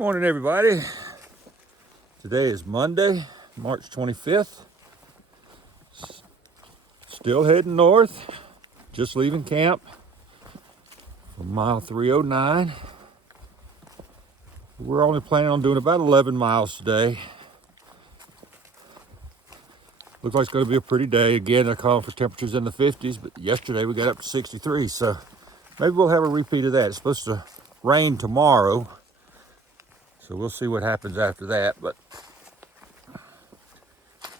Morning, everybody. Today is Monday, March 25th. Still heading north, just leaving camp from mile 309. We're only planning on doing about 11 miles today. Looks like it's going to be a pretty day. Again, they're calling for temperatures in the 50s, but yesterday we got up to 63, so maybe we'll have a repeat of that. It's supposed to rain tomorrow, so we'll see what happens after that. But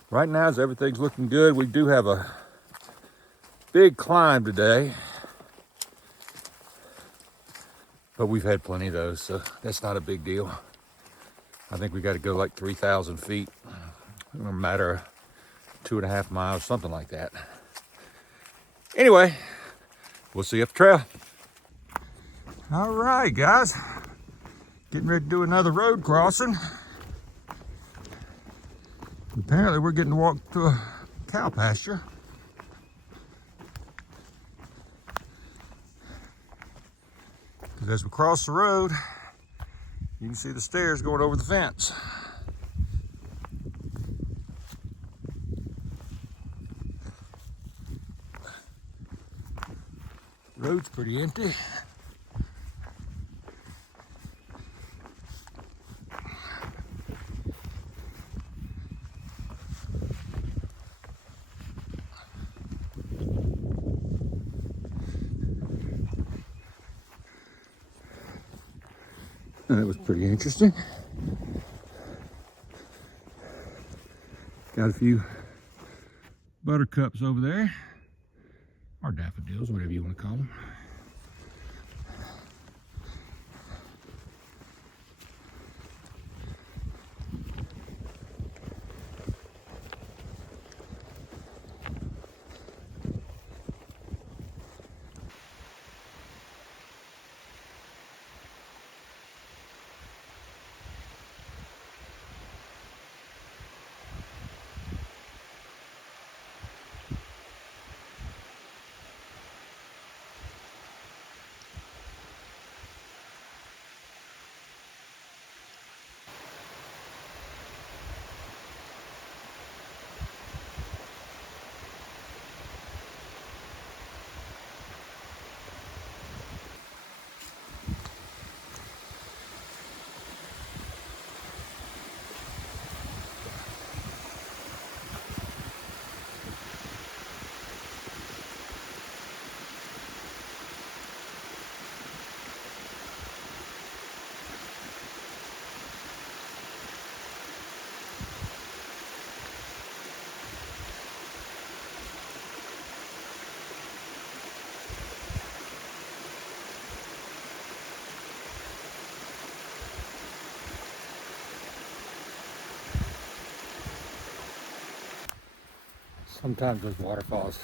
right now, as everything's looking good, we do have a big climb today, but we've had plenty of those, so that's not a big deal. I think we got to go like 3,000 feet in a matter of 2.5 miles, something like that. Anyway, we'll see you up the trail. All right, guys, getting ready to do another road crossing. Apparently we're getting to walk through a cow pasture. Because as we cross the road, you can see the stairs going over the fence. Road's pretty empty. That was pretty interesting. Got a few buttercups over there, or daffodils, whatever you want to call them. Sometimes those waterfalls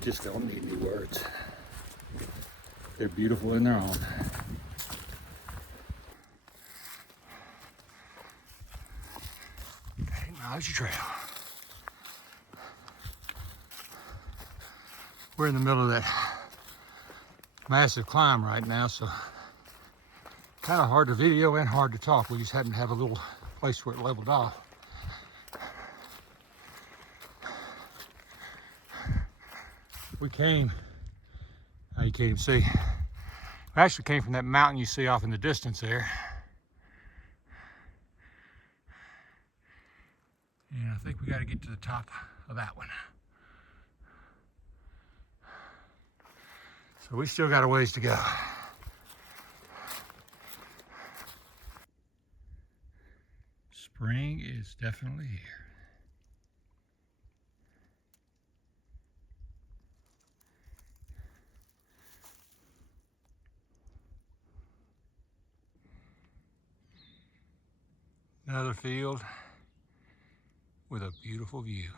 just don't need any words. They're beautiful in their own. How's your trail? We're in the middle of that massive climb right now, so kind of hard to video and hard to talk. We just happen to have a little place where it leveled off. We came, you can't even see. We actually came from that mountain you see off in the distance there. And I think we got to get to the top of that one. So we still got a ways to go. Spring is definitely here. Another field with a beautiful view.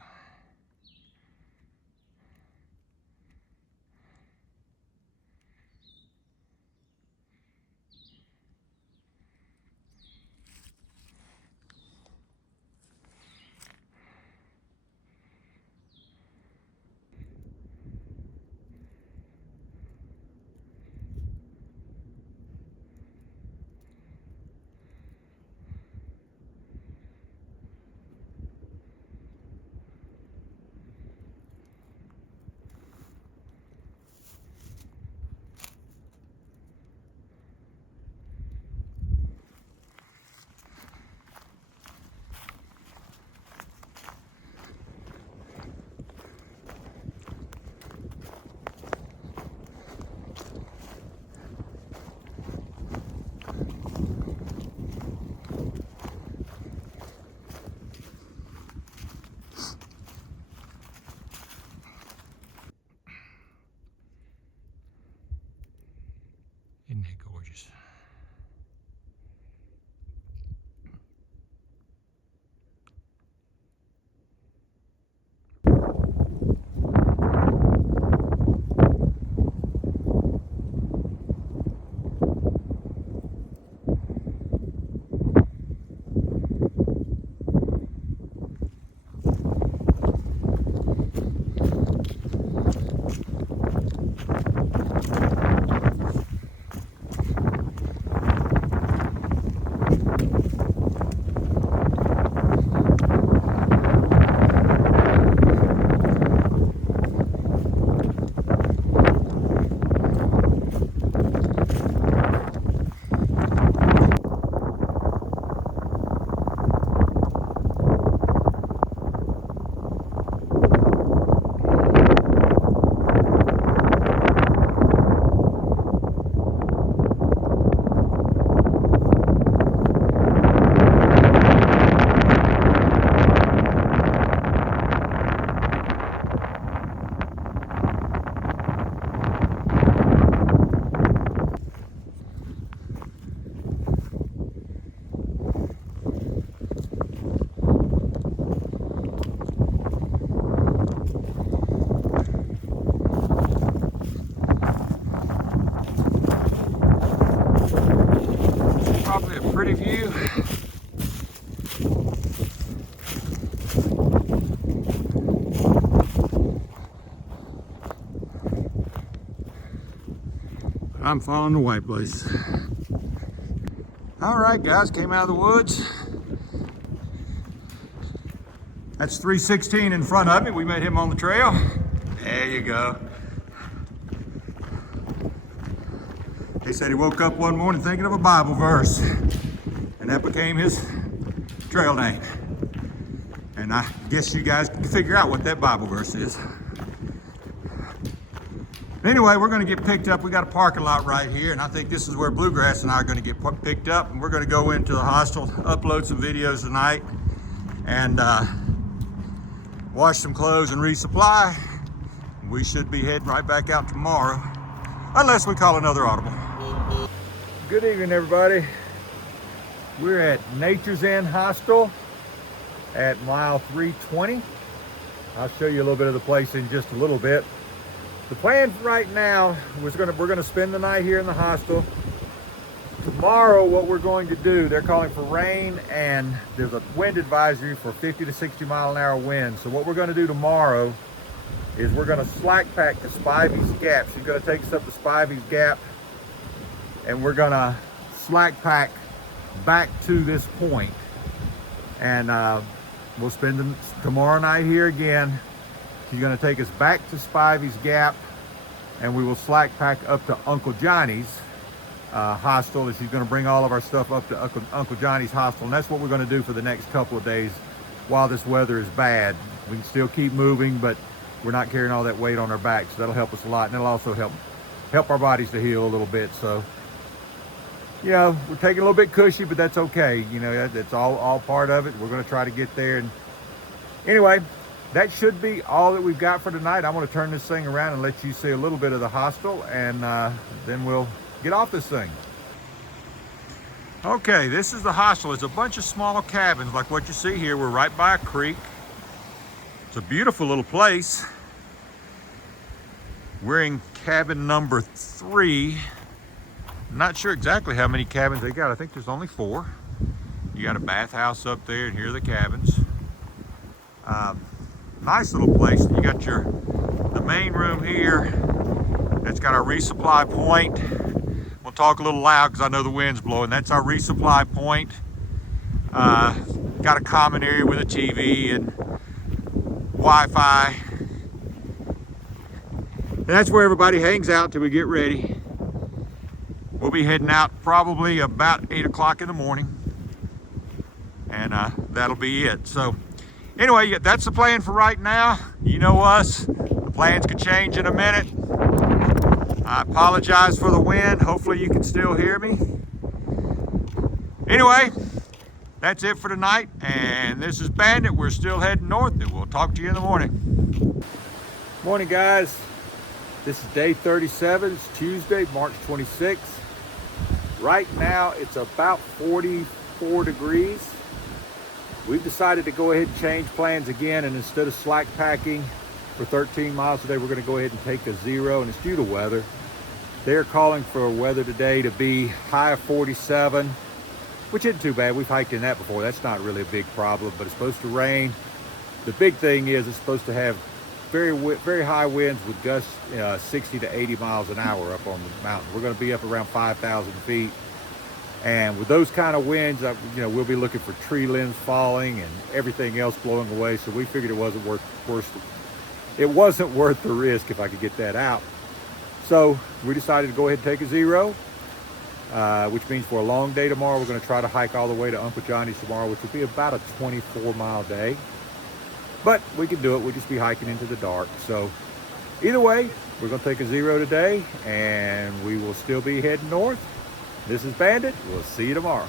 Look at that pretty view. I'm following the white place. All right, guys, came out of the woods. That's 316 in front of me. We met him on the trail. There you go. He said he woke up one morning thinking of a Bible verse, and that became his trail name. And I guess you guys can figure out what that Bible verse is. Anyway, we're going to get picked up. We got a parking lot right here, and I think this is where Bluegrass and I are going to get picked up. And we're going to go into the hostel, upload some videos tonight, and wash some clothes and resupply. We should be heading right back out tomorrow, unless we call another audible. Good evening, everybody. We're at Nature's End Hostel at mile 320. I'll show you a little bit of the place in just a little bit. The plan right now was we're gonna spend the night here in the hostel. Tomorrow, what we're going to do, they're calling for rain, and there's a wind advisory for 50 to 60 mile an hour wind. So what we're gonna do tomorrow is we're gonna slack pack to Spivey's Gap. She's gonna take us up to Spivey's Gap, and we're gonna slack pack back to this point. And we'll spend tomorrow night here again. She's gonna take us back to Spivey's Gap, and we will slack pack up to Uncle Johnny's hostel. And she's gonna bring all of our stuff up to Uncle Johnny's hostel. And that's what we're gonna do for the next couple of days while this weather is bad. We can still keep moving, but we're not carrying all that weight on our back, so that'll help us a lot. And it'll also help our bodies to heal a little bit. So, you know, we're taking a little bit cushy, but that's okay. You know, that's all part of it. We're gonna try to get there. And anyway, that should be all that we've got for tonight. I'm going to turn this thing around and let you see a little bit of the hostel, and then we'll get off this thing. Okay, this is the hostel. It's a bunch of small cabins like what you see here. We're right by a creek. It's a beautiful little place. We're in cabin number 3. Not sure exactly how many cabins they got. I think there's only 4. You got a bathhouse up there, and here are the cabins. Nice little place. You got the main room here. That's got our resupply point. We'll talk a little loud because I know the wind's blowing. That's our resupply point. Got a common area with a TV and Wi-Fi. And that's where everybody hangs out till we get ready. We'll be heading out probably about 8 o'clock in the morning. And that'll be it. So anyway, that's the plan for right now. You know us, the plans could change in a minute. I apologize for the wind. Hopefully you can still hear me. Anyway, that's it for tonight. And this is Bandit. We're still heading north, and we'll talk to you in the morning. Morning, guys. This is day 37. It's Tuesday, March 26th. Right now, it's about 44 degrees. We've decided to go ahead and change plans again, and instead of slack packing for 13 miles today, we're going to go ahead and take a 0, and it's due to weather. They're calling for weather today to be high of 47, which isn't too bad. We've hiked in that before. That's not really a big problem, but it's supposed to rain. The big thing is it's supposed to have very high winds with gusts 60 to 80 miles an hour up on the mountain. We're going to be up around 5,000 feet. And with those kind of winds, we'll be looking for tree limbs falling and everything else blowing away. So we figured it wasn't worth the risk if I could get that out. So we decided to go ahead and take a 0, which means for a long day tomorrow, we're going to try to hike all the way to Uncle Johnny's tomorrow, which will be about a 24-mile day. But we can do it. We'll just be hiking into the dark. So either way, we're going to take a 0 today, and we will still be heading north. This is Bandit. We'll see you tomorrow.